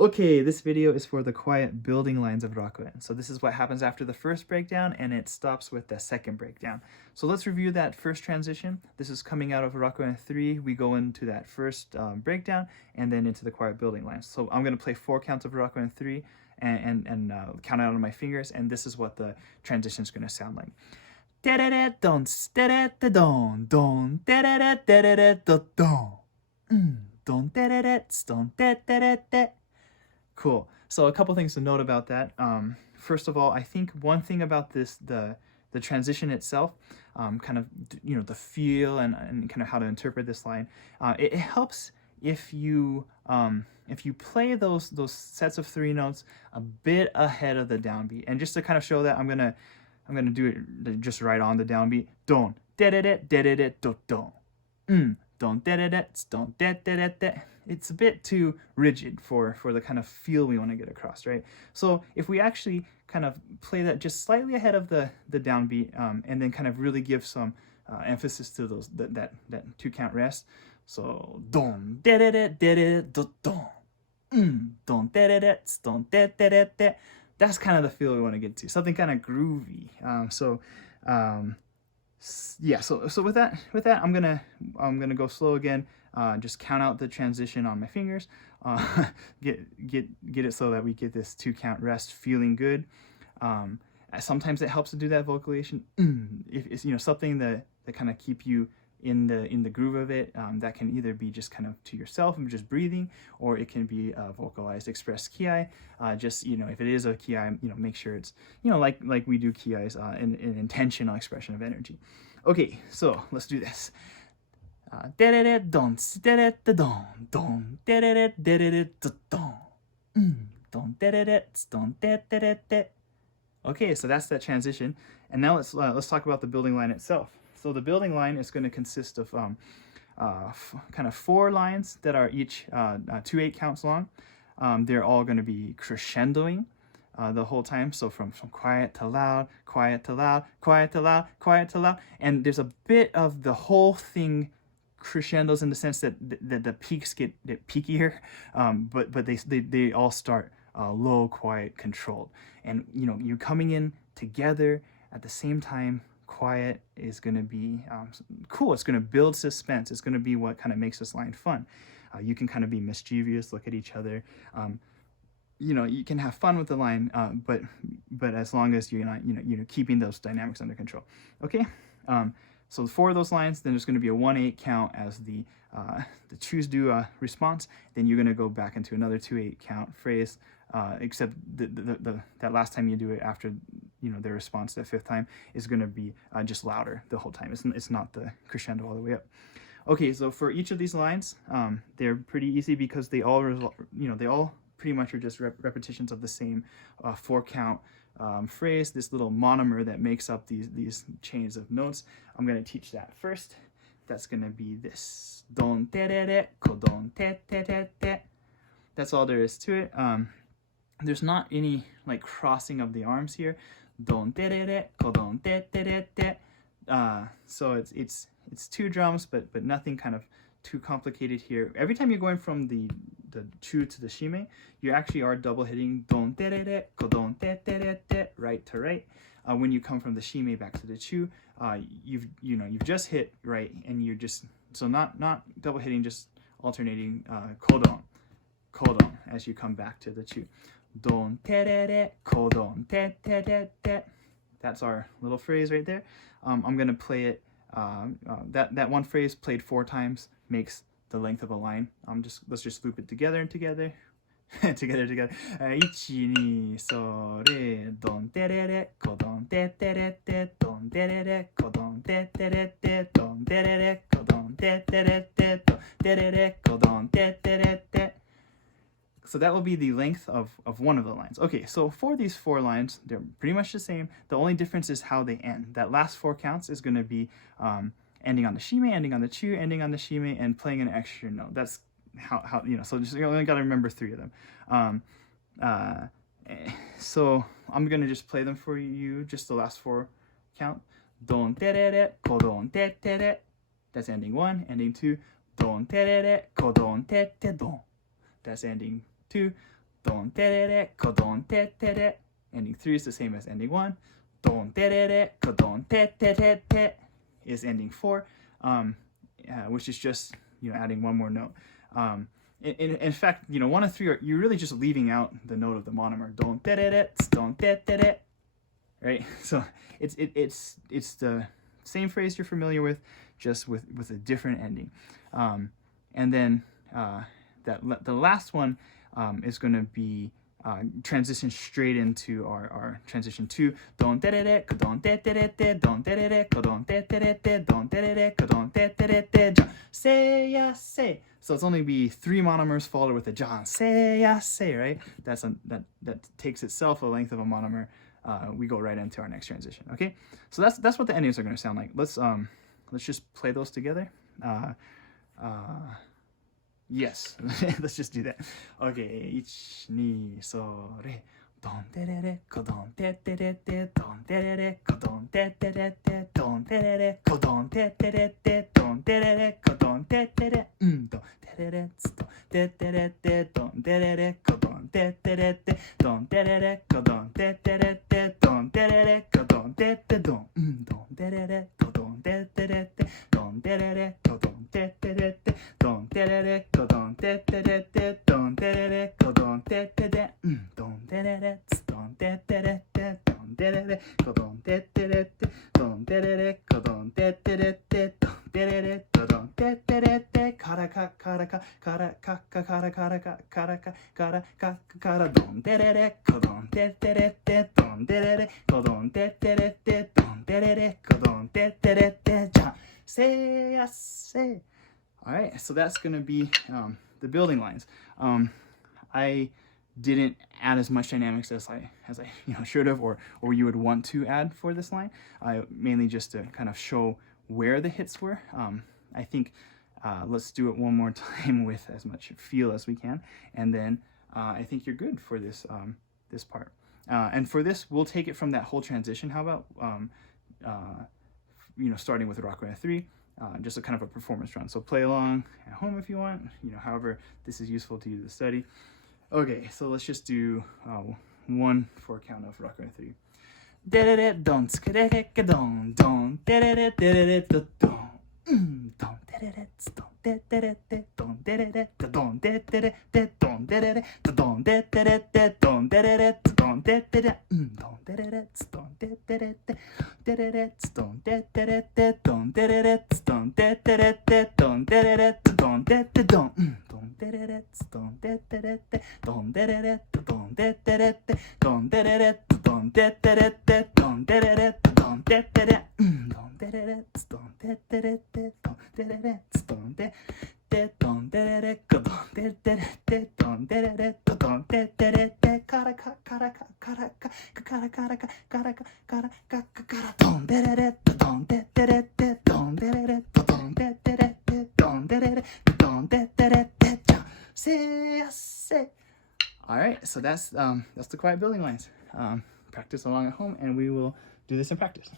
Okay, this video is for the quiet building lines of Rakuen. So this is what happens after the first breakdown, and it stops with the second breakdown. So let's review that first transition. This is coming out of Rakuen 3. We go into that first breakdown, and then into the quiet building lines. So I'm going to play 4 counts of Rakuen 3 and count out on my fingers, and this is what the transition is going to sound like. Don don don don. Cool. So a couple things to note about that. First of all, I think one thing about this, the transition itself, kind of, the feel and kind of how to interpret this line, it helps if you play those sets of 3 notes a bit ahead of the downbeat. And just to kind of show that, I'm gonna do it just right on the downbeat. Don da da da da da da do don. Don da da da don da da da da. It's a bit too rigid for the kind of feel we want to get across, right? So if we actually kind of play that just slightly ahead of the downbeat, and then kind of really give some emphasis to those that 2 count rest. So don da da da da da do don. Don da da da don da da da da. That's kind of the feel we want to get to, something kind of groovy. Yeah, so with that I'm gonna go slow again. Just count out the transition on my fingers. Get it so that we get this 2 count rest feeling good. Sometimes it helps to do that vocalization. If it's something that kind of keep you in the groove of it, that can either be just kind of to yourself and just breathing, or it can be vocalized expressed ki. Just if it is a ki, make sure it's like we do ki's, an intentional expression of energy. Okay, so let's do this. Don don don don. Okay, so that's that transition, and now let's talk about the building line itself. So the building line is going to consist of kind of 4 lines that are each 2 8 counts long. They're all going to be crescendoing the whole time. So from quiet to loud, quiet to loud, quiet to loud, quiet to loud, and there's a bit of the whole thing crescendos in the sense that the peaks get peakier, but they all start low, quiet, controlled, and you're coming in together at the same time. Quiet is going to be cool. It's going to build suspense. It's going to be what kind of makes this line fun. You can kind of be mischievous, look at each other. You can have fun with the line, but as long as you're not keeping those dynamics under control. Okay. So 4 of those lines, then there's going to be a 1/8 count as the choose do response. Then you're going to go back into another 2/8 count phrase, except that last time you do it after the response, that 5th time is going to be just louder the whole time. It's not the crescendo all the way up. Okay, so for each of these lines, they're pretty easy because they all they all pretty much are just repetitions of the same 4 count phrase, this little monomer that makes up these chains of notes. I'm going to teach that first. That's going to be this. Don te re re, ko don te te te te. That's all there is to it. There's not any like crossing of the arms here. Don te re re, ko don te te te te. So it's 2 drums, but nothing kind of too complicated here. Every time you're going from the chu to the shime, you actually are double hitting don te re re, ko don te te re te, right to right. When you come from the shime back to the chu, you've just hit right, and you're just not double hitting, just alternating kodon as you come back to the chu. Don te re re, kodon te te te te. That's our little phrase right there. I'm gonna play it. That one phrase played 4 times makes the length of a line. Let's just loop it together and together. together. Ichi ni so re don te re re ko don te te re te don te re re ko don te te re te don te re re ko don te te re te don te re re ko don te te re te. So that will be the length of one of the lines. Okay, so for these 4 lines, they're pretty much the same. The only difference is how they end. That last 4 counts is going to be ending on the shime, ending on the chu, ending on the shime, and playing an extra note. That's how so you only got to remember 3 of them. So I'm going to just play them for you, just the last 4 count. Don te re re, ko don te te re. That's ending 1. Ending 2. Don te re re, ko don te te don. That's ending 2. don terere, ko don te tere. Ending 3 is the same as ending 1. Don terere, ko don te tere te is ending 4, which is just, adding one more note. In fact, 1 and 3 you're really just leaving out the note of the monomer. Don terere, don te tere. Right? So it's the same phrase you're familiar with, just with a different ending. And then the last one is going to be transition straight into our transition 2. Don terere, ko don te tere te, don terere, ko don te tere te, don terere, ko don te tere te, jan, se ya se. So it's only be 3 monomers followed with a jan, se ya se, right? That takes itself a length of a monomer. We go right into our next transition. Okay, so that's what the endings are going to sound like. Let's just play those together. Yes, let's just do that. Okay, 1, 2, 3. Don terere, ko don te tere te, don terere, ko don te tere te, don terere, ko don te tere te, don terere, ko don te tere, don terere, don te tere te, don terere, ko don te tere te, don terere, ko don te tere te, don terere, ko don te te, don terere, ko don te tere te, don terere, ko don te tere te, don terere, ko don te tere te, don terere, ko don te tere, don terere, don te tere te, don terere, ko don te tere te, don terere, ko don te tere te, don terere, ko don te tere te, kara ka kara ka kara ka ka kara kara ka kara ka kara ka kara, don terere, ko don te tere te, don terere, ko don te tere te, don terere, ko don te tere te, ja, se ya se. All right, so that's going to be the building lines. I didn't add as much dynamics as I should have, or you would want to add for this line. Mainly just to kind of show where the hits were. I think let's do it one more time with as much feel as we can, and then I think you're good for this this part. And for this, we'll take it from that whole transition. How about starting with Rakuen 3. Just a kind of a performance run. So play along at home if you want, however this is useful to you to study. Okay, so let's just do 1 for a count of Rakuen 3. Derere don tsukurere don don derere derere don don derere don derere don derere don derere don derere don derere don derere don derere don derere don derere derere don derere don derere don derere don derere don derere don don derere don derere don derere don derere don derere don derere don derere don derere don derere don derere don derere don de don derere don derere don derere don derere kara ka kara ka kara ka kara kara ka kara ka kara ka kara don derere don derere don derere don derere don derere don derere ja se se. All right, so that's the quiet building lines. Practice along at home, and we will do this in practice.